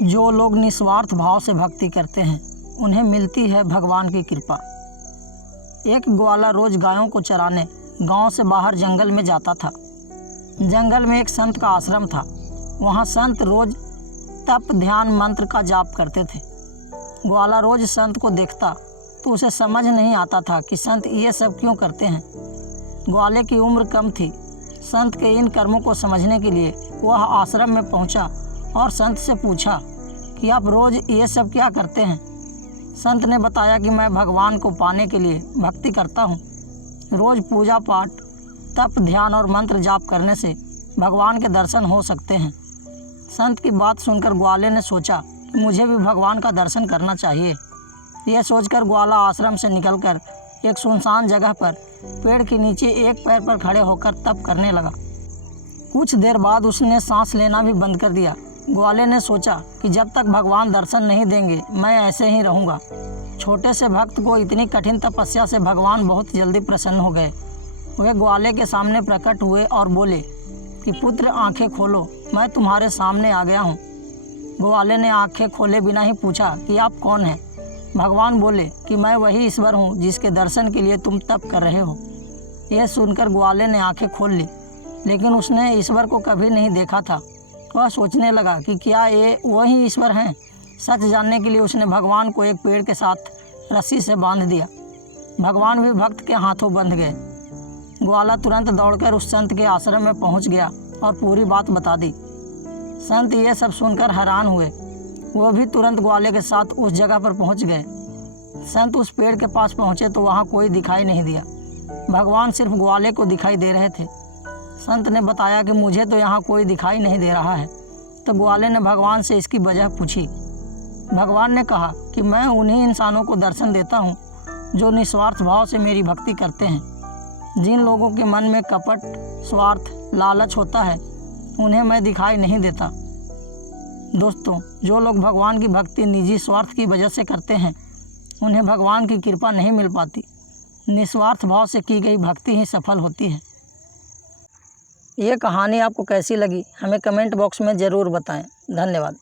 जो लोग निस्वार्थ भाव से भक्ति करते हैं उन्हें मिलती है भगवान की कृपा। एक ग्वाला रोज गायों को चराने गांव से बाहर जंगल में जाता था। जंगल में एक संत का आश्रम था। वहां संत रोज तप ध्यान मंत्र का जाप करते थे। ग्वाला रोज संत को देखता तो उसे समझ नहीं आता था कि संत ये सब क्यों करते हैं। ग्वाले की उम्र कम थी। संत के इन कर्मों को समझने के लिए वह आश्रम में पहुंचा और संत से पूछा कि आप रोज़ ये सब क्या करते हैं। संत ने बताया कि मैं भगवान को पाने के लिए भक्ति करता हूँ। रोज़ पूजा पाठ तप ध्यान और मंत्र जाप करने से भगवान के दर्शन हो सकते हैं। संत की बात सुनकर ग्वाले ने सोचा कि मुझे भी भगवान का दर्शन करना चाहिए। यह सोचकर ग्वाला आश्रम से निकलकर एक सुनसान जगह पर पेड़ के नीचे एक पैर पर खड़े होकर तप करने लगा। कुछ देर बाद उसने सांस लेना भी बंद कर दिया। ग्वाले ने सोचा कि जब तक भगवान दर्शन नहीं देंगे मैं ऐसे ही रहूँगा। छोटे से भक्त को इतनी कठिन तपस्या से भगवान बहुत जल्दी प्रसन्न हो गए। वे ग्वाले के सामने प्रकट हुए और बोले कि पुत्र आंखें खोलो, मैं तुम्हारे सामने आ गया हूँ। ग्वाले ने आंखें खोले बिना ही पूछा कि आप कौन हैं। भगवान बोले कि मैं वही ईश्वर हूँ जिसके दर्शन के लिए तुम तप कर रहे हो। यह सुनकर ग्वाले ने आंखें खोल ली, लेकिन उसने ईश्वर को कभी नहीं देखा था। वह सोचने लगा कि क्या ये वही ईश्वर हैं। सच जानने के लिए उसने भगवान को एक पेड़ के साथ रस्सी से बांध दिया। भगवान भी भक्त के हाथों बंध गए। ग्वाला तुरंत दौड़कर उस संत के आश्रम में पहुंच गया और पूरी बात बता दी। संत ये सब सुनकर हैरान हुए। वो भी तुरंत ग्वाले के साथ उस जगह पर पहुंच गए। संत उस पेड़ के पास पहुंचे तो वहां कोई दिखाई नहीं दिया। भगवान सिर्फ ग्वाले को दिखाई दे रहे थे। संत ने बताया कि मुझे तो यहाँ कोई दिखाई नहीं दे रहा है। तो ग्वाले ने भगवान से इसकी वजह पूछी। भगवान ने कहा कि मैं उन्हीं इंसानों को दर्शन देता हूँ जो निस्वार्थ भाव से मेरी भक्ति करते हैं। जिन लोगों के मन में कपट, स्वार्थ, लालच होता है उन्हें मैं दिखाई नहीं देता। दोस्तों, जो लोग भगवान की भक्ति निजी स्वार्थ की वजह से करते हैं उन्हें भगवान की कृपा नहीं मिल पाती। निस्वार्थ भाव से की गई भक्ति ही सफल होती है। ये कहानी आपको कैसी लगी हमें कमेंट बॉक्स में ज़रूर बताएं। धन्यवाद।